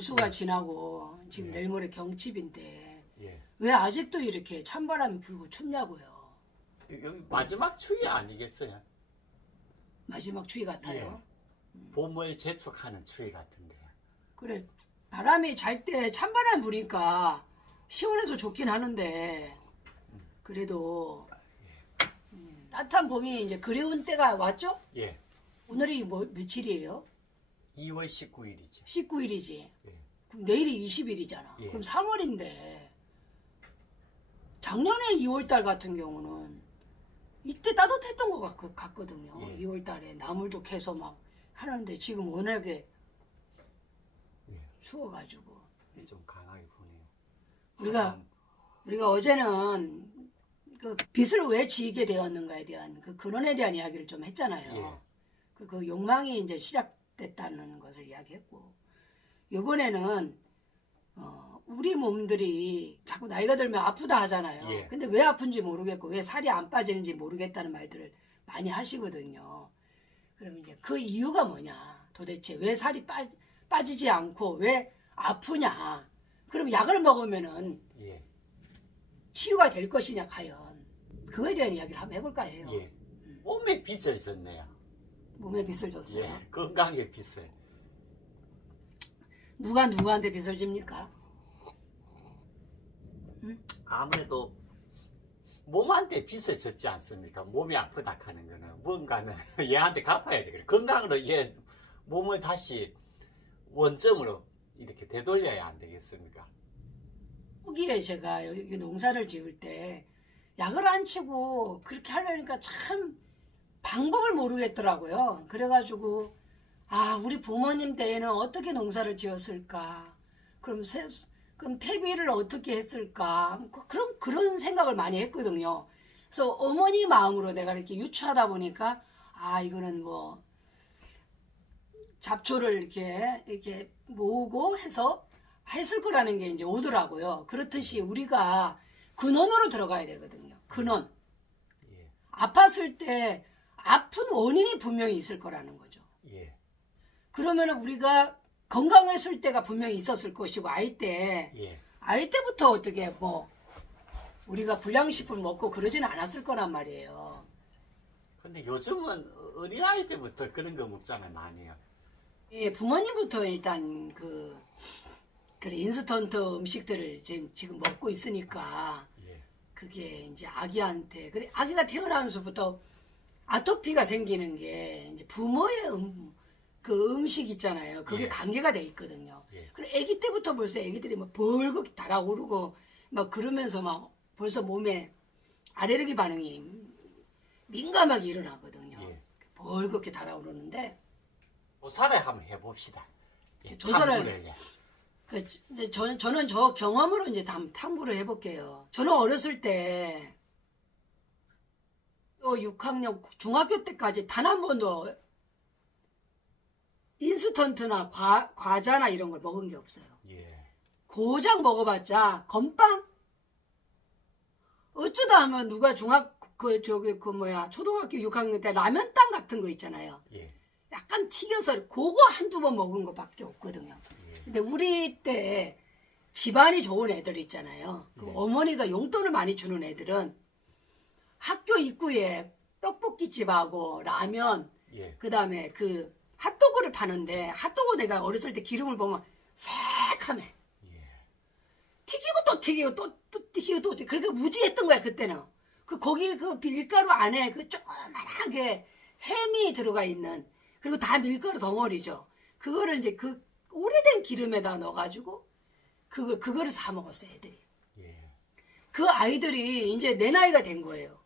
우수가 예. 지나고 지금 예. 내일 모레 경칩인데 예. 왜 아직도 이렇게 찬바람이 불고 춥냐고요. 여기 마지막 추위 아니겠어요? 마지막 추위 같아요. 봄을 재촉하는 추위 같은데요. 그래 바람이 잘 때 찬바람 부니까 시원해서 좋긴 하는데 그래도 따뜻한 봄이 이제 그리운 때가 왔죠? 예. 오늘이 뭐 며칠이에요? 2월 19일이죠. 19일이지. 예. 그럼 내일이 20일이잖아. 예. 그럼 3월인데 작년에 2월달 같은 경우는 이때 따뜻했던 것 같거든요. 예. 2월달에 나물도 캐서 막 하는데 지금 워낙에 예. 추워가지고 좀 강하게 부네요. 우리가 어제는 그 빚을 왜 지게 되었는가에 대한 그 근원에 대한 이야기를 좀 했잖아요. 예. 그 욕망이 이제 시작됐다는 것을 이야기했고 이번에는 우리 몸들이 자꾸 나이가 들면 아프다 하잖아요. 예. 근데 왜 아픈지 모르겠고 왜 살이 안 빠지는지 모르겠다는 말들을 많이 하시거든요. 그럼 이제 그 이유가 뭐냐? 도대체 왜 살이 빠지지 않고 왜 아프냐? 그럼 약을 먹으면은 예. 치유가 될 것이냐 과연 그거에 대한 이야기를 한번 해볼까 해요. 예. 몸에 빚을 졌네요. 몸에 빚을 졌어요. 예. 건강에 빚을. 누가 누구한테 빚을 집니까? 아무래도 몸한테 빚을 졌지 않습니까? 몸이 아프다 하는 거는 뭔가는 얘한테 갚아야 돼. 건강으로 얘 몸을 다시 원점으로 이렇게 되돌려야 안 되겠습니까? 거기에 제가 여기 농사를 지을 때 약을 안 치고 그렇게 하려니까 참 방법을 모르겠더라고요. 그래가지고 우리 부모님 때에는 어떻게 농사를 지었을까? 그럼 퇴비를 어떻게 했을까? 그런 생각을 많이 했거든요. 그래서 어머니 마음으로 내가 이렇게 유추하다 보니까 이거는 뭐 잡초를 이렇게 모으고 해서 했을 거라는 게 이제 오더라고요. 그렇듯이 우리가 근원으로 들어가야 되거든요. 근원. 예. 아팠을 때 아픈 원인이 분명히 있을 거라는 거죠. 예. 그러면 우리가 건강했을 때가 분명히 있었을 것이고 아이 때부터 어떻게 뭐 우리가 불량식품 먹고 그러지는 않았을 거란 말이에요. 근데 요즘은 어린아이 때부터 그런 거 먹잖아요, 많이요. 예, 부모님부터 일단 그래 인스턴트 음식들을 지금 먹고 있으니까 예. 그게 이제 아기한테 그래 아기가 태어나면서부터 아토피가 생기는 게 이제 부모의 그 음식 있잖아요. 그게 예. 관계가 돼 있거든요. 예. 그리고 아기 때부터 벌써 아기들이 막 벌겋게 달아오르고 막 그러면서 막 벌써 몸에 알레르기 반응이 민감하게 일어나거든요. 예. 벌겋게 달아오르는데 조사를 한번 해봅시다. 예. 조사를- 탐구를, 예. 이제 저는 저 경험으로 이제 탐구를 해볼게요. 저는 어렸을 때 6학년 중학교 때까지 단 한 번도 인스턴트나 과자나 이런 걸 먹은 게 없어요. 예. 고작 먹어봤자 건빵? 어쩌다 하면 누가 초등학교 6학년 때 라면땅 같은 거 있잖아요. 예. 약간 튀겨서 그거 한두 번 먹은 거밖에 없거든요. 근데 우리 때 집안이 좋은 애들 있잖아요. 그 어머니가 용돈을 많이 주는 애들은 학교 입구에 떡볶이집하고 라면 예. 그다음에 그 핫도그를 파는데 핫도그 내가 어렸을 때 기름을 보면 새카매. 예. 튀기고 또 튀기고 또 튀기고 또 튀기고 그렇게 무지했던 거야 그때는. 거기 그 밀가루 안에 그 조그만하게 햄이 들어가 있는 그리고 다 밀가루 덩어리죠. 그거를 이제 그 오래된 기름에다 넣어가지고 그거를 사 먹었어요 애들이. 예. 그 아이들이 이제 내 나이가 된 거예요.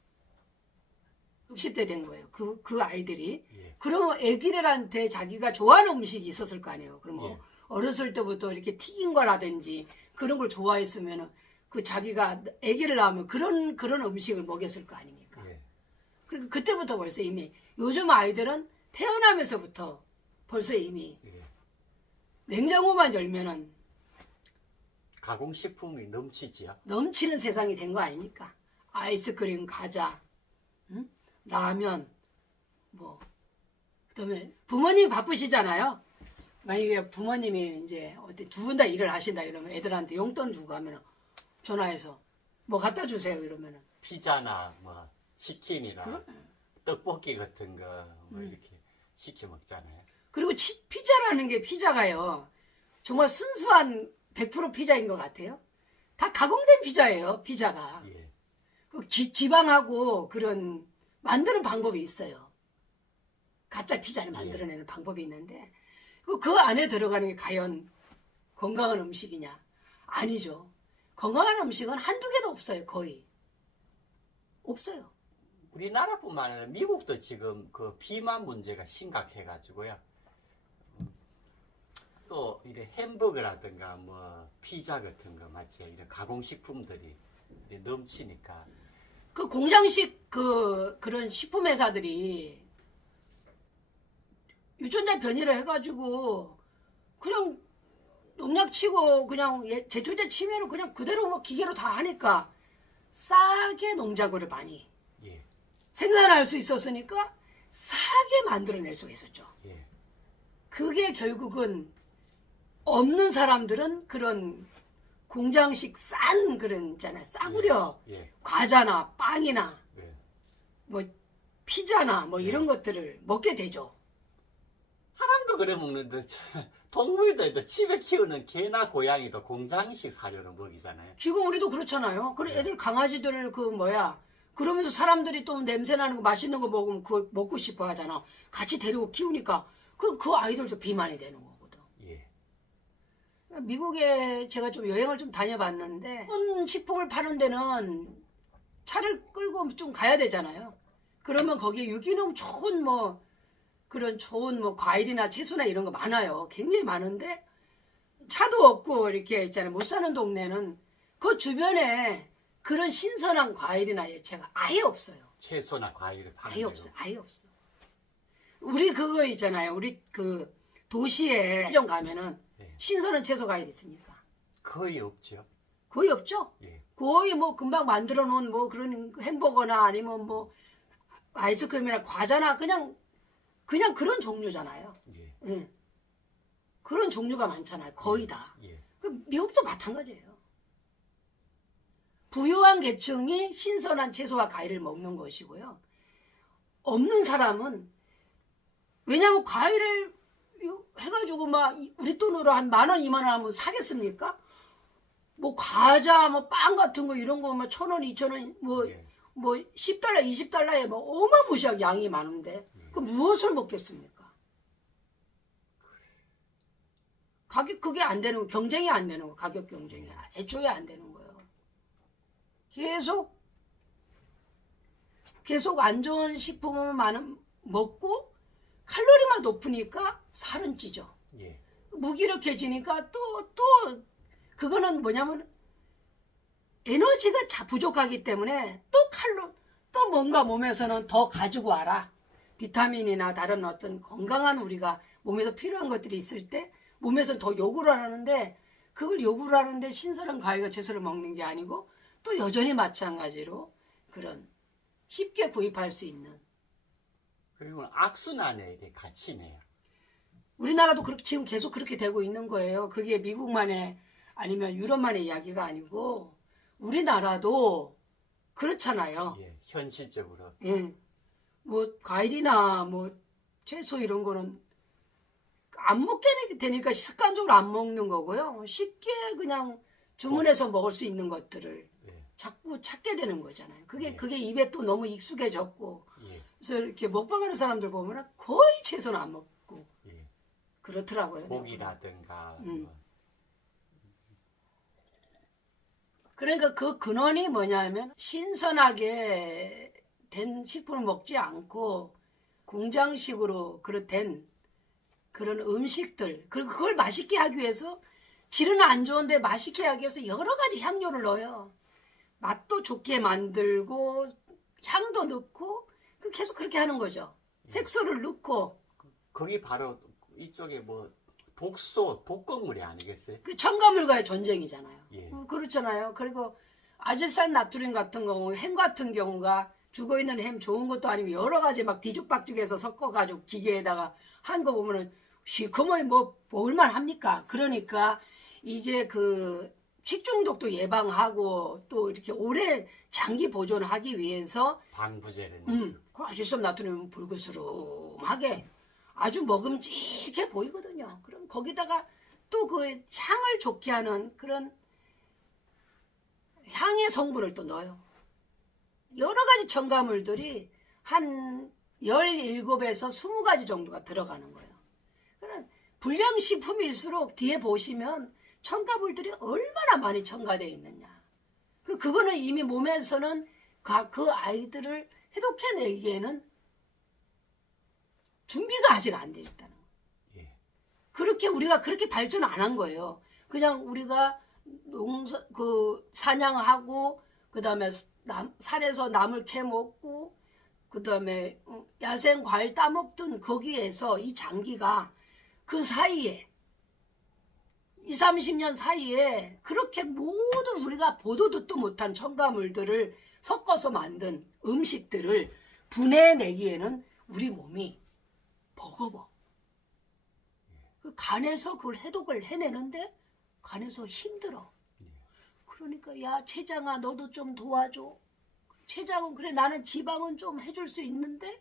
60대 된 거예요. 그 아이들이. 예. 그러면 애기들한테 자기가 좋아하는 음식이 있었을 거 아니에요. 그럼 예. 어렸을 때부터 이렇게 튀긴 거라든지 그런 걸 좋아했으면은 그 자기가 애기를 낳으면 그런 음식을 먹였을 거 아닙니까? 예. 그리고 그때부터 벌써 이미 요즘 아이들은 태어나면서부터 벌써 이미 예. 냉장고만 열면은 가공식품이 넘치지요. 넘치는 세상이 된 거 아닙니까? 아이스크림, 과자, 응? 라면, 그다음에 부모님 바쁘시잖아요. 만약에 부모님이 이제 어디 두 분 다 일을 하신다 이러면 애들한테 용돈 주고 하면 전화해서 뭐 갖다 주세요 이러면은 피자나 뭐 치킨이나 떡볶이 같은 거 뭐 이렇게 시켜 먹잖아요. 그리고 피자라는 게 피자가요 정말 순수한 100% 피자인 것 같아요. 다 가공된 피자예요 피자가. 예. 그 지방하고 그런 만드는 방법이 있어요. 가짜 피자를 만들어내는 방법이 있는데 그 안에 들어가는 게 과연 건강한 음식이냐? 아니죠. 건강한 음식은 한두 개도 없어요. 거의. 없어요. 우리나라뿐만 아니라 미국도 지금 그 비만 문제가 심각해가지고요. 또 이래 햄버거라든가 뭐 피자 같은 거 마치 이런 가공식품들이 넘치니까 그 공장식 그런 식품 회사들이 유전자 변이를 해가지고 그냥 농약 치고 그냥 제초제 치면은 그냥 그대로 뭐 기계로 다 하니까 싸게 농작물을 많이 예, 생산할 수 있었으니까 싸게 만들어낼 수가 있었죠. 예, 그게 결국은 없는 사람들은 그런 공장식 싼 그런 있잖아요. 싸구려 예, 과자나 빵이나 예. 뭐 피자나 뭐 이런 것들을 먹게 되죠. 사람도 그래 먹는데 동물들도 집에 키우는 개나 고양이도 공장식 사료를 먹이잖아요. 지금 우리도 그렇잖아요. 그래 애들 강아지들 그러면서 사람들이 또 냄새 나는 거 맛있는 거 먹으면 그거 먹고 싶어 하잖아. 같이 데리고 키우니까 그 아이들도 비만이 되는 거거든. 예, 미국에 제가 좀 여행을 좀 다녀봤는데 식품을 파는 데는 차를 끌고 좀 가야 되잖아요. 그러면 거기에 유기농 좋은 뭐 그런 좋은 뭐 과일이나 채소나 이런 거 많아요. 굉장히 많은데 차도 없고 이렇게 있잖아요. 못 사는 동네는 그 주변에 그런 신선한 과일이나 야채가 아예 없어요. 채소나 과일을 파는 아예 데로. 없어요. 아예 없어. 우리 그거 있잖아요. 우리 그 도시에 좀 가면은 예. 신선한 채소 과일 있습니까? 거의 없죠. 거의 없죠. 예, 거의 뭐 금방 만들어 놓은 뭐 그런 햄버거나 아니면 뭐 아이스크림이나 과자나 그냥 그런 종류잖아요. 예, 예. 그런 종류가 많잖아요. 거의 다. 예, 그 미국도 마찬가지예요. 부유한 계층이 신선한 채소와 과일을 먹는 것이고요. 없는 사람은 왜냐하면 과일을 해가지고 막 우리 돈으로 한 10,000원, 20,000원 하면 사겠습니까? 뭐 과자, 뭐 빵 같은 거 이런 거뭐 1,000원, 2,000원 뭐 예. 뭐 10달러, 20달러에 뭐 어마무시하게 양이 많은데 그 무엇을 먹겠습니까? 가격 그게 안 되는 거, 경쟁이 안 되는 거, 가격 경쟁이 애초에 안 되는 거예요. 계속 안 좋은 식품을 먹고 칼로리만 높으니까 살은 찌죠. 예, 무기력해지니까 또 그거는 뭐냐면 에너지가 부족하기 때문에 또 뭔가 몸에서는 더 가지고 와라. 비타민이나 다른 어떤 건강한 우리가 몸에서 필요한 것들이 있을 때 몸에서 더 요구를 하는데 그걸 요구를 하는데 신선한 과일과 채소를 먹는 게 아니고 또 여전히 마찬가지로 그런 쉽게 구입할 수 있는 그리고 악순환의 이게 가치네요. 우리나라도 지금 계속 그렇게 되고 있는 거예요. 그게 미국만의 아니면 유럽만의 이야기가 아니고 우리나라도 그렇잖아요. 예, 현실적으로. 예. 뭐 과일이나 뭐 채소 이런 거는 안 먹게 되니까 습관적으로 안 먹는 거고요. 쉽게 그냥 주문해서 먹을 수 있는 것들을 예, 자꾸 찾게 되는 거잖아요. 예. 그게 입에 또 너무 익숙해졌고 예, 그래서 이렇게 먹방하는 사람들 보면 거의 채소는 안 먹고 예. 그렇더라고요. 고기라든가 뭐. 그러니까 그 근원이 뭐냐면 신선하게 된 식품을 먹지 않고 공장식으로 된 그런 음식들 그리고 그걸 맛있게 하기 위해서 질은 안 좋은데 맛있게 하기 위해서 여러 가지 향료를 넣어요. 맛도 좋게 만들고 향도 넣고 계속 그렇게 하는 거죠. 색소를 넣고 거기 바로 이쪽에 뭐 독극물이 아니겠어요? 그 첨가물과의 전쟁이잖아요. 예. 그렇잖아요. 그리고 아질산 나트륨 같은 경우, 햄 같은 경우가 죽어있는 햄 좋은 것도 아니고 여러 가지 막 뒤죽박죽해서 섞어가지고 기계에다가 한 거 보면은 시커먼 뭐 먹을만 합니까? 그러니까 이게 그 식중독도 예방하고 또 이렇게 오래 장기 보존하기 위해서 방부제를 그 아질섬 나트륨 불그스름하게 아주 먹음직해 보이거든요. 그럼 거기다가 또 그 향을 좋게 하는 그런 향의 성분을 또 넣어요. 여러 가지 첨가물들이 한 17에서 20가지 정도가 들어가는 거예요. 그런 불량식품일수록 뒤에 보시면 첨가물들이 얼마나 많이 첨가되어 있느냐. 그거는 이미 몸에서는 그 아이들을 해독해내기에는 준비가 아직 안 돼 있다는 거예요. 예. 그렇게 우리가 그렇게 발전 안 한 거예요. 그냥 우리가 사냥하고 그다음에 산에서 나물 캐 먹고 그다음에 야생 과일 따먹던 거기에서 이 장기가 그 사이에 20, 30년 사이에 그렇게 모든 우리가 보도 듣도 못한 첨가물들을 섞어서 만든 음식들을 분해내기에는 우리 몸이 버거워. 간에서 그걸 해독을 해내는데 간에서 힘들어. 그러니까 야 췌장아 너도 좀 도와줘. 췌장은 그래 나는 지방은 좀 해줄 수 있는데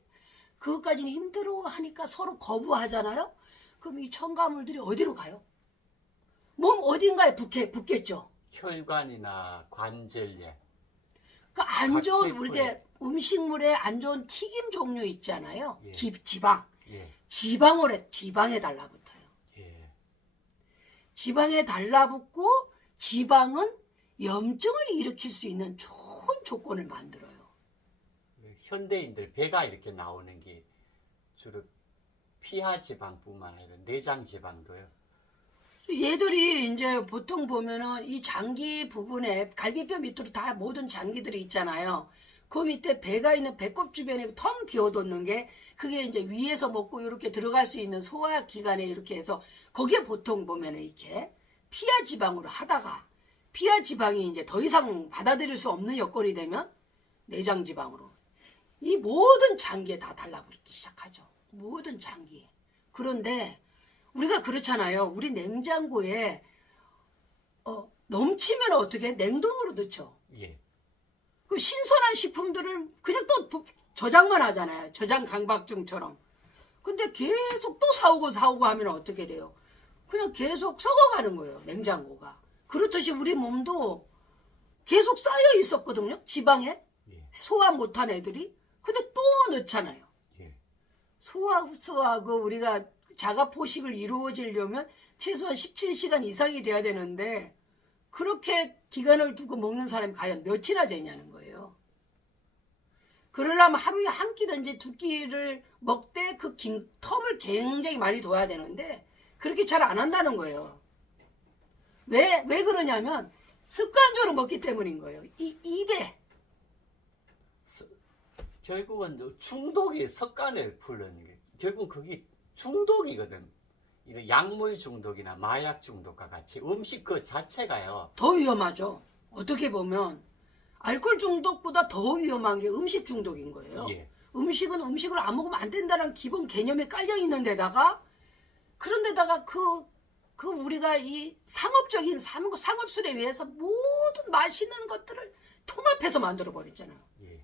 그것까지는 힘들어 하니까 서로 거부하잖아요. 그럼 이 첨가물들이 어디로 가요? 몸 어딘가에 붙겠죠. 혈관이나 관절에. 그 안 좋은 각세포에. 우리가 음식물에 안 좋은 튀김 종류 있잖아요. 예. 지방. 예. 지방에 달라붙어요. 예. 지방에 달라붙고 지방은 염증을 일으킬 수 있는 좋은 조건을 만들어요. 현대인들 배가 이렇게 나오는 게 주로 피하 지방뿐만 아니라 내장 지방도요. 얘들이 이제 보통 보면은 이 장기 부분에 갈비뼈 밑으로 다 모든 장기들이 있잖아요. 그 밑에 배가 있는 배꼽 주변에 텅 비워뒀는 게 그게 이제 위에서 먹고 이렇게 들어갈 수 있는 소화기관에 이렇게 해서 거기에 보통 보면은 이렇게 피하 지방으로 하다가 피하 지방이 이제 더 이상 받아들일 수 없는 여건이 되면 내장 지방으로 이 모든 장기에 다 달라붙기 시작하죠. 모든 장기에. 그런데 우리가 그렇잖아요. 우리 냉장고에 넘치면 어떻게 냉동으로 넣죠. 예. 그 신선한 식품들을 그냥 또 저장만 하잖아요. 저장 강박증처럼. 근데 계속 또 사오고 하면 어떻게 돼요? 그냥 계속 썩어가는 거예요. 냉장고가. 그렇듯이 우리 몸도 계속 쌓여 있었거든요. 지방에. 예. 소화 못한 애들이. 근데 또 넣잖아요. 예. 소화 흡수하고 우리가 자가 포식을 이루어지려면 최소한 17시간 이상이 돼야 되는데 그렇게 기간을 두고 먹는 사람이 과연 몇이나 되냐는 거예요. 그러려면 하루에 한 끼든지 두 끼를 먹되 그 긴 텀을 굉장히 많이 둬야 되는데 그렇게 잘 안 한다는 거예요. 왜 그러냐면 습관적으로 먹기 때문인 거예요. 이 입에. 결국은 중독이 습관을 풀는 게 결국 그게 중독이거든. 이런 약물 중독이나 마약 중독과 같이 음식 그 자체가요. 더 위험하죠. 어떻게 보면 알코올 중독보다 더 위험한 게 음식 중독인 거예요. 예. 음식은 음식을 안 먹으면 안 된다는 기본 개념에 깔려 있는 데다가 그런데다가 그 우리가 이 상업적인 상업술에 의해서 모든 맛있는 것들을 통합해서 만들어 버렸잖아요. 예.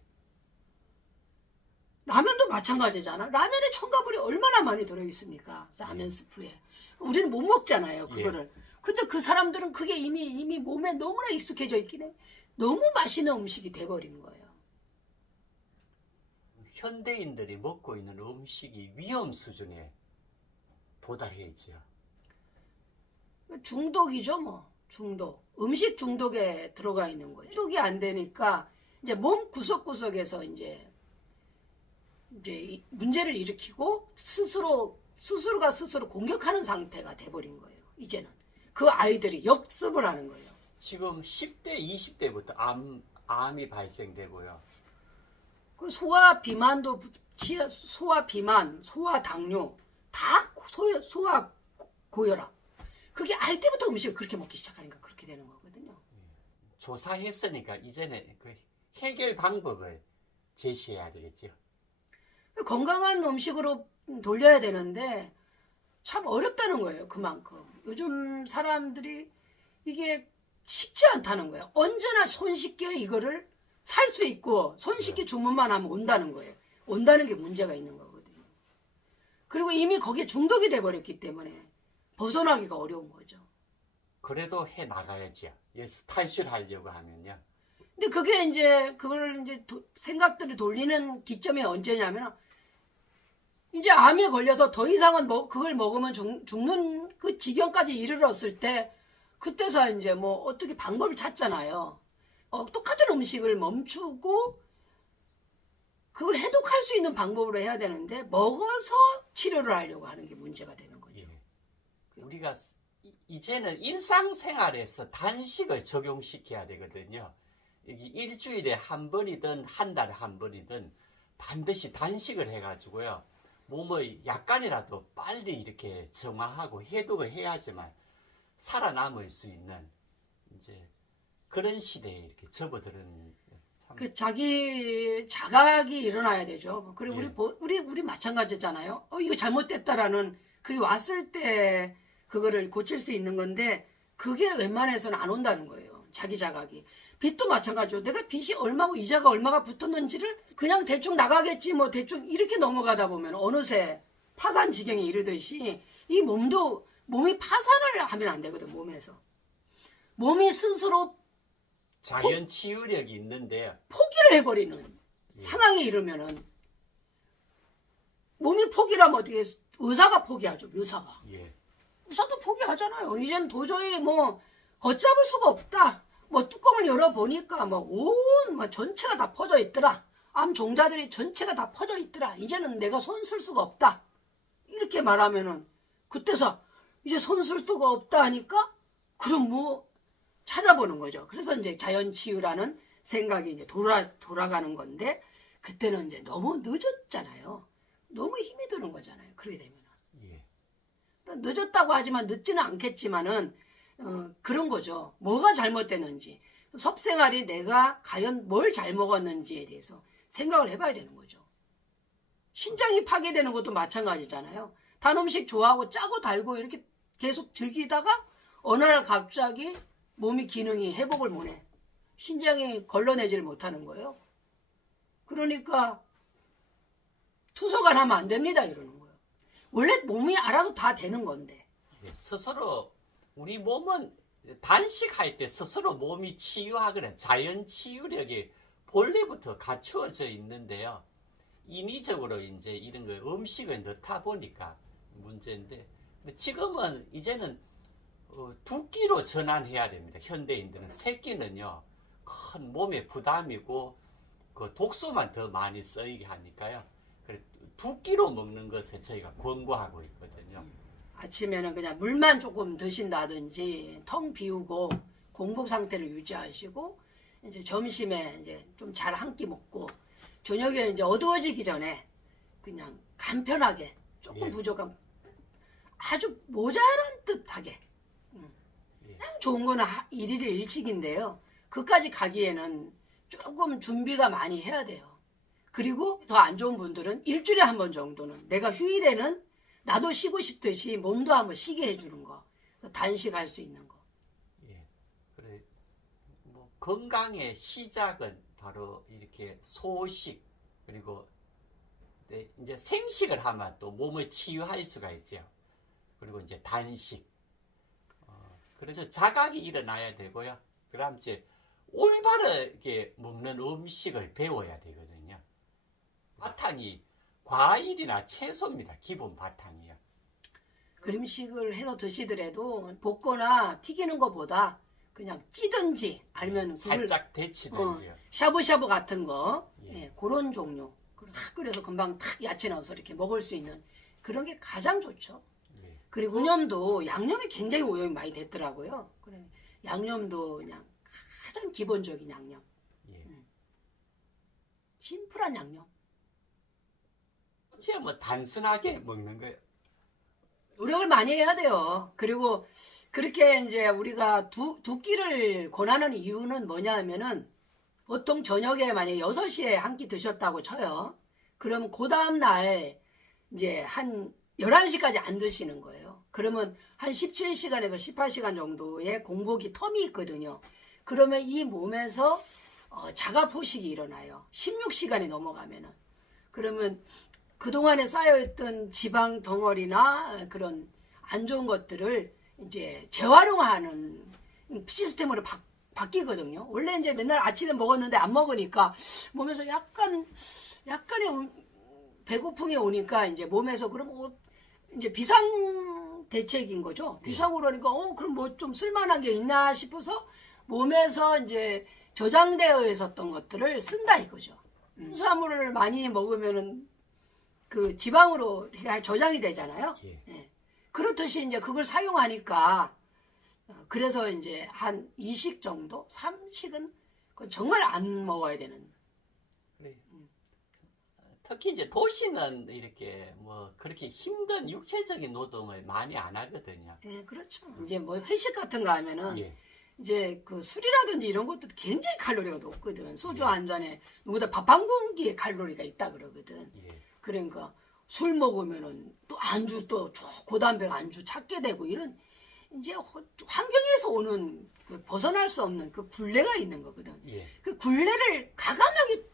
라면도 마찬가지잖아. 라면에 첨가물이 얼마나 많이 들어있습니까? 라면 스프에. 우리는 못 먹잖아요, 그거를. 근데 그 사람들은 그게 이미 몸에 너무나 익숙해져 있긴 해. 너무 맛있는 음식이 돼버린 거예요. 현대인들이 먹고 있는 음식이 위험 수준에 도달해 있죠. 중독이죠, 뭐. 중독. 음식 중독에 들어가 있는 거예요. 중독이 안 되니까 이제 몸 구석구석에서 이제 문제를 일으키고 스스로가 스스로 공격하는 상태가 돼버린 거예요. 이제는 그 아이들이 역습을 하는 거예요. 지금 10대, 20대부터 암이 발생되고요. 그 소화 비만도 소화 비만, 소화 당뇨 다 소화 고혈압. 그게 아이 때부터 음식을 그렇게 먹기 시작하니까 그렇게 되는 거거든요. 조사했으니까 이제는 그 해결 방법을 제시해야 되겠죠. 건강한 음식으로 돌려야 되는데 참 어렵다는 거예요. 그만큼. 요즘 사람들이 이게 쉽지 않다는 거예요. 언제나 손쉽게 이거를 살 수 있고 손쉽게 주문만 하면 온다는 거예요. 온다는 게 문제가 있는 거거든요. 그리고 이미 거기에 중독이 돼버렸기 때문에 벗어나기가 어려운 거죠. 그래도 해 나가야지요. 여기서 탈출하려고 하면요. 근데 그게 이제 그걸 이제 생각들을 돌리는 기점이 언제냐면 이제 암에 걸려서 더 이상은 그걸 먹으면 죽는 그 지경까지 이르렀을 때 그때서 이제 뭐 어떻게 방법을 찾잖아요. 똑같은 음식을 멈추고 그걸 해독할 수 있는 방법으로 해야 되는데 먹어서 치료를 하려고 하는 게 문제가 되는 거죠. 예. 우리가 이제는 일상생활에서 단식을 적용시켜야 되거든요. 여기 일주일에 한 번이든 한 달에 한 번이든 반드시 단식을 해가지고요. 몸을 약간이라도 빨리 이렇게 정화하고 해독을 해야지만 살아남을 수 있는 이제 그런 시대에 이렇게 접어드는 참 그 자기 자각이 일어나야 되죠. 그리고 예. 우리 마찬가지잖아요. 이거 잘못됐다라는 그게 왔을 때 그거를 고칠 수 있는 건데 그게 웬만해서는 안 온다는 거예요. 자기 자각이. 빚도 마찬가지죠. 내가 빚이 얼마고 이자가 얼마가 붙었는지를 그냥 대충 나가겠지 뭐 대충 이렇게 넘어가다 보면 어느새 파산 지경에 이르듯이 이 몸이 파산을 하면 안 되거든. 몸에서. 몸이 스스로 자연 치유력이 있는데요. 포기를 해버리는 상황에 이르면은 몸이 포기라면 어떻게 의사가 포기하죠. 의사가. 예. 의사도 포기하잖아요. 이제는 도저히 뭐 걷잡을 수가 없다. 뭐 뚜껑을 열어보니까 뭐 전체가 다 퍼져 있더라. 암 종자들이 전체가 다 퍼져 있더라. 이제는 내가 손 쓸 수가 없다. 이렇게 말하면은 그때서 이제 손 쓸 수가 없다 하니까 그럼 뭐 찾아보는 거죠. 그래서 이제 자연치유라는 생각이 이제 돌아가는 건데 그때는 이제 너무 늦었잖아요. 너무 힘이 드는 거잖아요. 그렇게 되면. 예. 늦었다고 하지만 늦지는 않겠지만은 그런 거죠. 뭐가 잘못됐는지 섭생활이 내가 과연 뭘 잘 먹었는지에 대해서 생각을 해봐야 되는 거죠. 신장이 파괴되는 것도 마찬가지잖아요. 단 음식 좋아하고 짜고 달고 이렇게 계속 즐기다가 어느 날 갑자기 몸이 기능이 회복을 못해. 신장이 걸러내지를 못하는 거예요. 그러니까 투석안 하면 안 됩니다 이러는 거예요. 원래 몸이 알아서 다 되는 건데. 예. 스스로 우리 몸은 단식할 때 스스로 몸이 치유하거나 자연 치유력이 본래부터 갖추어져 있는데요. 인위적으로 이제 이런 거 음식을 넣다 보니까 문제인데 지금은 이제는 두 끼로 전환해야 됩니다. 현대인들은 세 끼는요 큰 몸에 부담이고 그 독소만 더 많이 쓰이게 하니까요. 그래 두 끼로 먹는 것을 저희가 권고하고 있거든요. 아침에는 그냥 물만 조금 드신다든지 텅 비우고 공복 상태를 유지하시고 이제 점심에 이제 좀 잘 한 끼 먹고 저녁에 이제 어두워지기 전에 그냥 간편하게 조금 예. 부족한 아주 모자란 듯하게 그냥 좋은 거는 일일 일식인데요. 그까지 가기에는 조금 준비가 많이 해야 돼요. 그리고 더 안 좋은 분들은 일주일에 한 번 정도는 내가 휴일에는 나도 쉬고 싶듯이 몸도 한번 쉬게 해주는 거. 단식할 수 있는 거. 예. 그래 뭐 건강의 시작은 바로 이렇게 소식 그리고 이제 생식을 하면 또 몸을 치유할 수가 있죠. 그리고 이제 단식. 그래서 자각이 일어나야 되고요. 그다음 이제 올바르게 먹는 음식을 배워야 되거든요. 바탕이 과일이나 채소입니다. 기본 바탕이요. 그림식을 해서 드시더라도 볶거나 튀기는 것보다 그냥 찌든지 아니면 그걸 살짝 데치든지요. 샤브샤브 같은 거 예. 예, 그런 종류 끓여서 금방 탁 야채 넣어서 이렇게 먹을 수 있는 그런 게 가장 좋죠. 예. 그리고 양념도 양념이 굉장히 오염이 많이 됐더라고요. 그래 양념도 그냥 가장 기본적인 양념, 예. 심플한 양념. 그치 뭐 단순하게 먹는 거예요. 노력을 많이 해야 돼요. 그리고 그렇게 이제 우리가 두 끼를 권하는 이유는 뭐냐 하면은 보통 저녁에 만약에 6시에 한 끼 드셨다고 쳐요. 그럼 그 다음날 이제 한 11시까지 안 드시는 거예요. 그러면 한 17시간에서 18시간 정도의 공복이 텀이 있거든요. 그러면 이 몸에서 자가포식이 일어나요. 16시간이 넘어가면은. 그러면 그동안에 쌓여있던 지방 덩어리나 그런 안 좋은 것들을 이제 재활용하는 시스템으로 바뀌거든요. 원래 이제 맨날 아침에 먹었는데 안 먹으니까 몸에서 약간의 배고픔이 오니까 이제 몸에서 그럼 이제 비상 대책인 거죠. 비상으로 하니까 그럼 뭐 좀 쓸만한 게 있나 싶어서 몸에서 이제 저장되어 있었던 것들을 쓴다 이거죠. 탄수화물을 많이 먹으면은 그 지방으로 저장이 되잖아요. 예. 예. 그렇듯이 이제 그걸 사용하니까 그래서 이제 한 2식 정도, 3식은 그건 정말 안 먹어야 되는. 그래. 특히 이제 도시는 이렇게 뭐 그렇게 힘든 육체적인 노동을 많이 안 하거든요. 예, 그렇죠. 이제 뭐 회식 같은 거 하면은 예. 이제 그 술이라든지 이런 것도 굉장히 칼로리가 높거든. 소주 한 잔에 누구보다 밥 한 공기에 칼로리가 있다 그러거든. 예. 그러니까 술 먹으면은 또 안주 또 고단백 안주 찾게 되고 이런 이제 환경에서 오는 그 벗어날 수 없는 그 굴레가 있는 거거든. 예. 그 굴레를 과감하게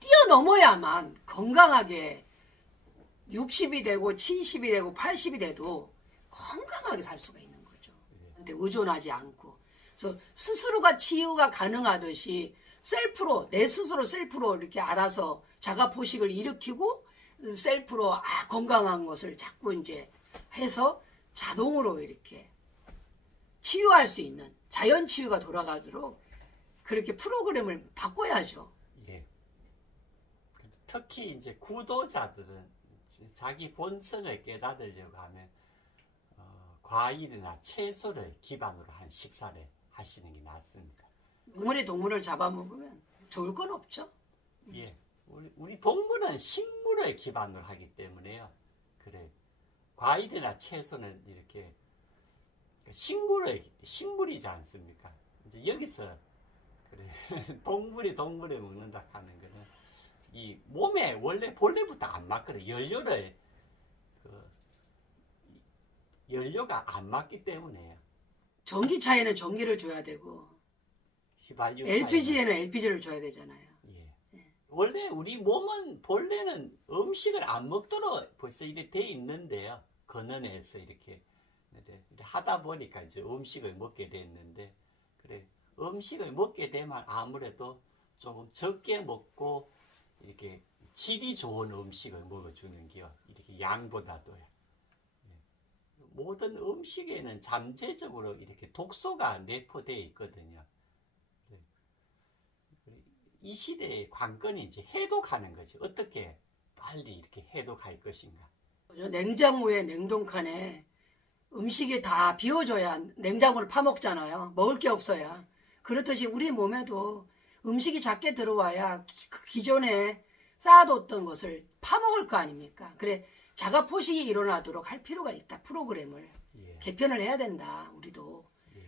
뛰어넘어야만 건강하게 60이 되고 70이 되고 80이 돼도 건강하게 살 수가 있는 거죠. 근데 의존하지 않고. 그래서 스스로가 치유가 가능하듯이 셀프로 내 스스로 셀프로 이렇게 알아서 자가 포식을 일으키고 셀프로 건강한 것을 자꾸 이제 해서 자동으로 이렇게 치유할 수 있는 자연 치유가 돌아가도록 그렇게 프로그램을 바꿔야죠. 예. 특히 이제 구도자들은 자기 본성을 깨닫으려고 하면 과일이나 채소를 기반으로 한 식사를 하시는 게 낫습니다. 동물을 잡아먹으면 좋을 건 없죠. 예. 우리 동물은 식물을 기반으로 하기 때문에요. 그래. 과일이나 채소는 이렇게 식물이지 않습니까? 이제 여기서 그래. 동물을 먹는다 하는 거는 이 몸에 원래 본래부터 안 맞거든. 연료가 안 맞기 때문에요. 전기차에는 전기를 줘야 되고 휘발유 LPG에는 LPG를 줘야 되잖아요. 예. 원래 우리 몸은 본래는 음식을 안 먹도록 벌써 이렇게 돼 있는데요. 근원에서 이렇게 하다 보니까 이제 음식을 먹게 됐는데, 그래 음식을 먹게 되면 아무래도 조금 적게 먹고 이렇게 질이 좋은 음식을 먹어주는 게요. 이렇게 양보다도요. 모든 음식에는 잠재적으로 이렇게 독소가 내포되어 있거든요. 이 시대의 관건이 이제 해독하는 거지. 어떻게 빨리 이렇게 해독할 것인가. 냉장고에 냉동칸에 음식이 다 비워져야 냉장고를 파먹잖아요. 먹을 게 없어야. 그렇듯이 우리 몸에도 음식이 작게 들어와야 기존에 쌓아뒀던 것을 파먹을 거 아닙니까? 그래 자가 포식이 일어나도록 할 필요가 있다. 프로그램을 개편을 해야 된다. 우리도.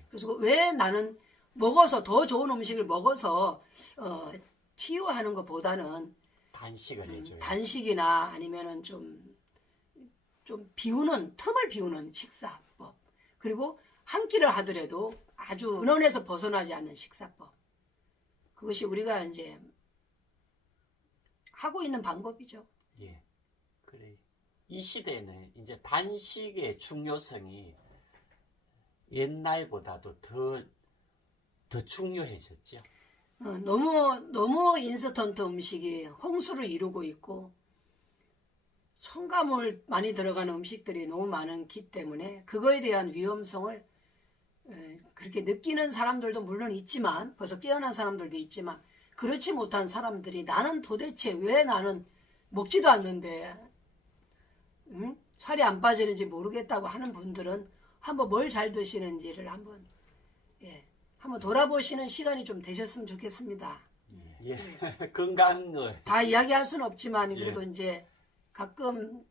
그래서 왜 나는 먹어서 더 좋은 음식을 먹어서 치유하는 것보다는 단식을 해줘요. 단식이나 아니면은 좀 틈을 비우는 식사법. 그리고 한 끼를 하더라도 아주 근원에서 벗어나지 않는 식사법. 그것이 우리가 이제 하고 있는 방법이죠. 예. 그래. 이 시대는 이제 단식의 중요성이 옛날보다도 더 중요해졌죠. 너무 인스턴트 음식이 홍수를 이루고 있고 첨가물 많이 들어가는 음식들이 너무 많기 때문에 그거에 대한 위험성을 그렇게 느끼는 사람들도 물론 있지만 벌써 깨어난 사람들도 있지만 그렇지 못한 사람들이 나는 도대체 왜 나는 먹지도 않는데 살이 안 빠지는지 모르겠다고 하는 분들은 한번 뭘 잘 드시는지를 한번 돌아보시는 시간이 좀 되셨으면 좋겠습니다. 예. 건강을 다 이야기할 수는 없지만 그래도 이제 가끔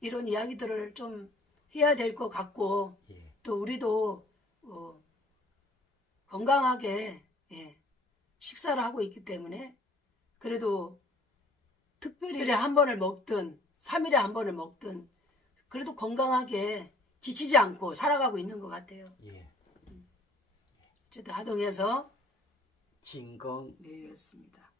이런 이야기들을 좀 해야 될 것 같고 또 우리도 건강하게 식사를 하고 있기 때문에 그래도 특별히 한 번을 먹든 3일에 한 번을 먹든 그래도 건강하게 지치지 않고 살아가고 있는 것 같아요. 예. 저도 하동에서 진건 네였습니다.